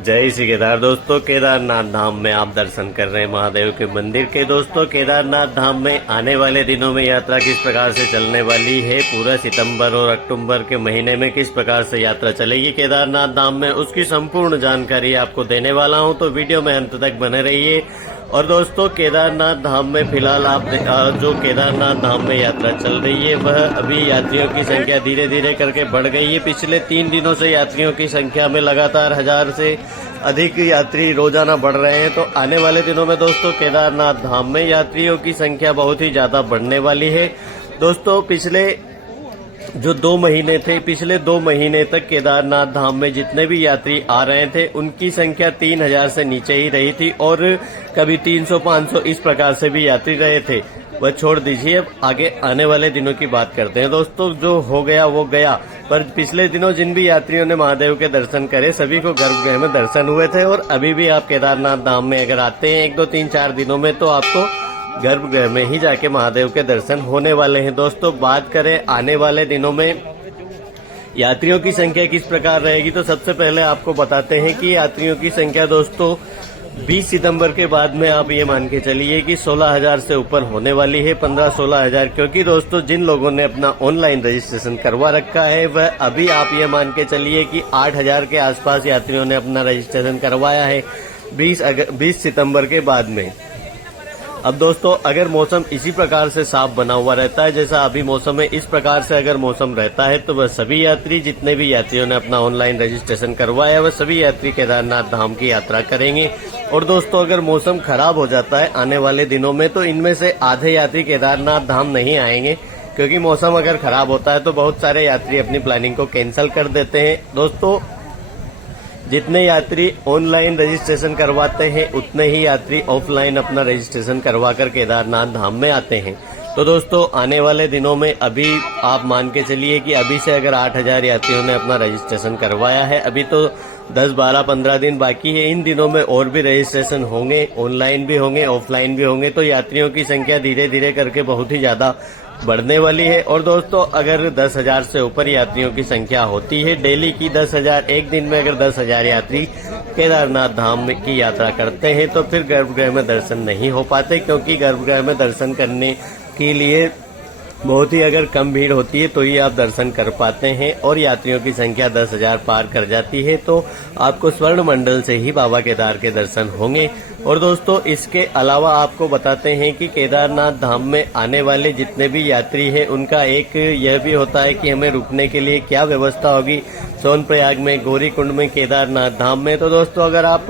जय श्री केदार। दोस्तों, केदारनाथ धाम में आप दर्शन कर रहे हैं महादेव के मंदिर के। दोस्तों, केदारनाथ धाम में आने वाले दिनों में यात्रा किस प्रकार से चलने वाली है, पूरा सितंबर और अक्टूबर के महीने में किस प्रकार से यात्रा चलेगी केदारनाथ धाम में, उसकी संपूर्ण जानकारी आपको देने वाला हूं, तो वीडियो में अंत तक बने रहिए। और दोस्तों, केदारनाथ धाम में फिलहाल आप जो केदारनाथ धाम में यात्रा चल रही है वह अभी यात्रियों की संख्या धीरे धीरे करके बढ़ गई है। पिछले 3 दिनों से यात्रियों की संख्या में लगातार 1000 से अधिक यात्री रोजाना बढ़ रहे हैं। तो आने वाले दिनों में दोस्तों केदारनाथ धाम में यात्रियों की संख्या बहुत ही ज्यादा बढ़ने वाली है। दोस्तों, पिछले 2 महीने तक केदारनाथ धाम में जितने भी यात्री आ रहे थे उनकी संख्या 3000 से नीचे ही रही थी और कभी 300-500 इस प्रकार से भी यात्री रहे थे। वह छोड़ दीजिए, अब आगे आने वाले दिनों की बात करते हैं। दोस्तों, जो हो गया वो गया, पर पिछले दिनों जिन भी यात्रियों ने महादेव के दर्शन करे सभी को गर्भगृह में दर्शन हुए थे। और अभी भी आप केदारनाथ धाम में अगर आते हैं 1, 2, 3, 4 दिनों में तो आपको गर्भगृह में ही जाके महादेव के दर्शन होने वाले हैं। दोस्तों, बात करें आने वाले दिनों में यात्रियों की संख्या किस प्रकार रहेगी, तो सबसे पहले आपको बताते हैं कि यात्रियों की संख्या दोस्तों 20 सितंबर के बाद में आप ये मान के चलिए कि 16,000 से ऊपर होने वाली है, 15-16,000। क्योंकि दोस्तों, जिन लोगों ने अपना ऑनलाइन रजिस्ट्रेशन करवा रखा है वह अभी आप ये मान के चलिए कि 8,000 के आसपास यात्रियों ने अपना रजिस्ट्रेशन करवाया है 20 सितंबर के बाद में। अब दोस्तों, अगर मौसम इसी प्रकार से साफ बना हुआ रहता है जैसा अभी मौसम है, इस प्रकार से अगर मौसम रहता है तो वह सभी यात्री, जितने भी यात्रियों ने अपना ऑनलाइन रजिस्ट्रेशन करवाया वह सभी यात्री केदारनाथ धाम की यात्रा करेंगे। और दोस्तों, अगर मौसम खराब हो जाता है आने वाले दिनों में तो इनमें से आधे यात्री केदारनाथ धाम नहीं आएंगे। क्योंकि मौसम अगर खराब होता है तो बहुत सारे यात्री अपनी प्लानिंग को कैंसिल कर देते हैं। दोस्तों, जितने यात्री ऑनलाइन रजिस्ट्रेशन करवाते हैं उतने ही यात्री ऑफलाइन अपना रजिस्ट्रेशन करवाकर केदारनाथ धाम में आते हैं। तो दोस्तों, आने वाले दिनों में अभी आप मान के चलिए कि अभी से अगर 8,000 यात्रियों ने अपना रजिस्ट्रेशन करवाया है, अभी तो 10, 12, 15 दिन बाकी है। इन दिनों में और भी रजिस्ट्रेशन होंगे, ऑनलाइन भी होंगे, ऑफलाइन भी होंगे, तो यात्रियों की संख्या धीरे धीरे करके बहुत ही ज्यादा बढ़ने वाली है। और दोस्तों, अगर 10,000 से ऊपर यात्रियों की संख्या होती है, डेली की 10,000, एक दिन में अगर 10,000 यात्री केदारनाथ धाम की यात्रा करते हैं तो फिर गर्भगृह में दर्शन नहीं हो पाते। क्योंकि गर्भगृह में दर्शन करने के लिए बहुत ही अगर कम भीड़ होती है तो ही आप दर्शन कर पाते हैं। और यात्रियों की संख्या 10,000 पार कर जाती है तो आपको स्वर्ण मंडल से ही बाबा केदार के दर्शन होंगे। और दोस्तों, इसके अलावा आपको बताते हैं कि केदारनाथ धाम में आने वाले जितने भी यात्री हैं उनका एक यह भी होता है कि हमें रुकने के लिए क्या व्यवस्था होगी सोनप्रयाग में, गौरीकुंड में, केदारनाथ धाम में। तो दोस्तों, अगर आप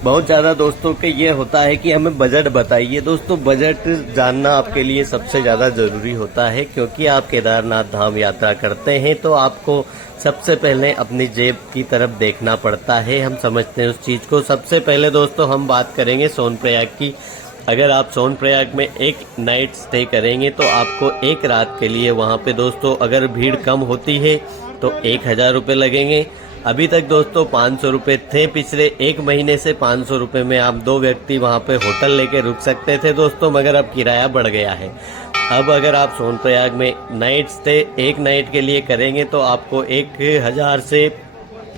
बहुत ज्यादा दोस्तों के ये होता है कि हमें बजट बताइए। दोस्तों, बजट जानना आपके लिए सबसे ज्यादा जरूरी होता है। क्योंकि आप केदारनाथ धाम यात्रा करते हैं तो आपको सबसे पहले अपनी जेब की तरफ देखना पड़ता है। हम समझते हैं उस चीज को। सबसे पहले दोस्तों हम बात करेंगे सोनप्रयाग की। अगर आप सोनप्रयाग में एक नाइट स्टे करेंगे तो आपको एक रात के लिए वहां पे दोस्तों अगर भीड़ कम होती है तो 1,000 रुपये लगेंगे। अभी तक दोस्तों 500 रुपये थे। पिछले 1 महीने से 500 रुपये में आप 2 व्यक्ति वहां पे होटल लेके रुक सकते थे दोस्तों, मगर अब किराया बढ़ गया है। अब अगर आप सोनप्रयाग में नाइट स्टे एक नाइट के लिए करेंगे तो आपको 1,000 से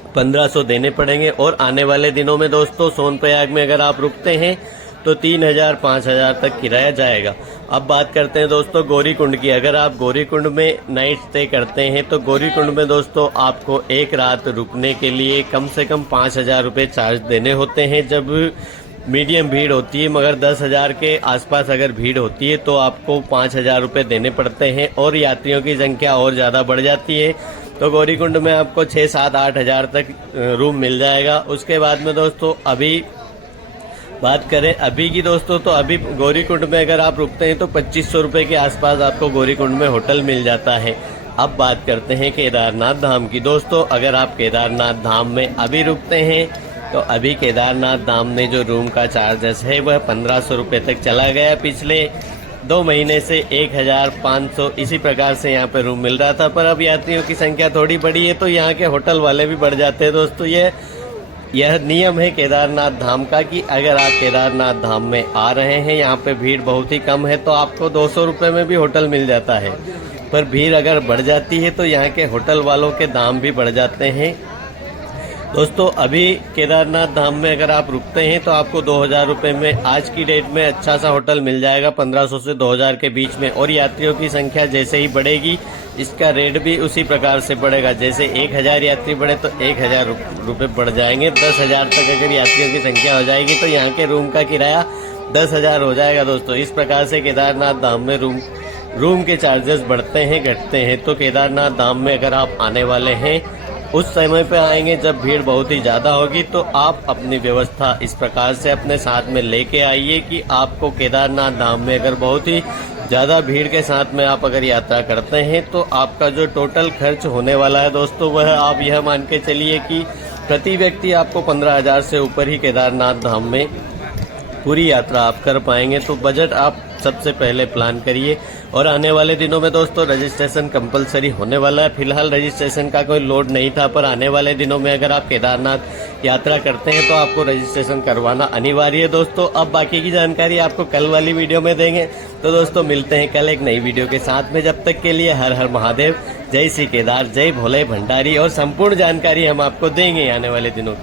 1,500 देने पड़ेंगे। और आने वाले दिनों में दोस्तों सोनप्रयाग में अगर आप रुकते हैं तो 3,000, 5,000 तक किराया जाएगा। अब बात करते हैं दोस्तों गौरीकुंड की। अगर आप गौरीकुंड में नाइट स्टे करते हैं तो गौरीकुंड में दोस्तों आपको एक रात रुकने के लिए कम से कम 5,000 रुपये चार्ज देने होते हैं जब मीडियम भीड़ होती है। मगर 10,000 के आसपास अगर भीड़ होती है तो आपको 5,000 रुपये देने पड़ते हैं। और यात्रियों की संख्या और ज्यादा बढ़ जाती है तो गौरीकुंड में आपको 6, 7, 8,000 तक रूम मिल जाएगा। उसके बाद में दोस्तों अभी बात करें अभी की दोस्तों, तो अभी गौरीकुंड में अगर आप रुकते हैं तो 2,500 रुपये के आसपास आपको गौरीकुंड में होटल मिल जाता है। अब बात करते हैं केदारनाथ धाम की। दोस्तों, अगर आप केदारनाथ धाम में अभी रुकते हैं तो अभी केदारनाथ धाम में जो रूम का चार्जेस है वह 1,500 रुपये तक चला गया। पिछले 2 महीने से 1,500 इसी प्रकार से यहाँ पे रूम मिल रहा था। पर अब यात्रियों की संख्या थोड़ी बढ़ी है तो यहाँ के होटल वाले भी बढ़ जाते हैं। दोस्तों, यह नियम है केदारनाथ धाम का कि अगर आप केदारनाथ धाम में आ रहे हैं, यहाँ पे भीड़ बहुत ही कम है तो आपको 200 रुपये में भी होटल मिल जाता है। पर भीड़ अगर बढ़ जाती है तो यहाँ के होटल वालों के दाम भी बढ़ जाते हैं। दोस्तों अभी केदारनाथ धाम में अगर आप रुकते हैं तो आपको 2000 रुपए में आज की डेट में अच्छा सा होटल मिल जाएगा 1500 से 2000 के बीच में। और यात्रियों की संख्या जैसे ही बढ़ेगी इसका रेट भी उसी प्रकार से बढ़ेगा। जैसे 1000 यात्री बढ़े तो 1000 रुपए बढ़ जाएंगे। 10,000 तक अगर यात्रियों की संख्या हो जाएगी तो यहाँ के रूम का किराया 10,000 हो जाएगा। दोस्तों इस प्रकार से केदारनाथ धाम में रूम के चार्जेस बढ़ते हैं घटते हैं। तो केदारनाथ धाम में अगर आप आने वाले हैं उस समय पे आएंगे जब भीड़ बहुत ही ज्यादा होगी, तो आप अपनी व्यवस्था इस प्रकार से अपने साथ में लेके आइए कि आपको केदारनाथ धाम में अगर बहुत ही ज्यादा भीड़ के साथ में आप अगर यात्रा करते हैं तो आपका जो टोटल खर्च होने वाला है दोस्तों वह आप यह मान के चलिए कि प्रति व्यक्ति आपको 15,000 से ऊपर ही केदारनाथ धाम में पूरी यात्रा आप कर पाएंगे। तो बजट आप सबसे पहले प्लान करिए। और आने वाले दिनों में दोस्तों रजिस्ट्रेशन कंपलसरी होने वाला है। फिलहाल रजिस्ट्रेशन का कोई लोड नहीं था, पर आने वाले दिनों में अगर आप केदारनाथ यात्रा करते हैं तो आपको रजिस्ट्रेशन करवाना अनिवार्य है दोस्तों। अब बाकी की जानकारी आपको कल वाली वीडियो में देंगे। तो दोस्तों मिलते हैं कल एक नई वीडियो के साथ में। जब तक के लिए हर हर महादेव, जय श्री केदार, जय भोले भंडारी। और संपूर्ण जानकारी हम आपको देंगे आने वाले दिनों की।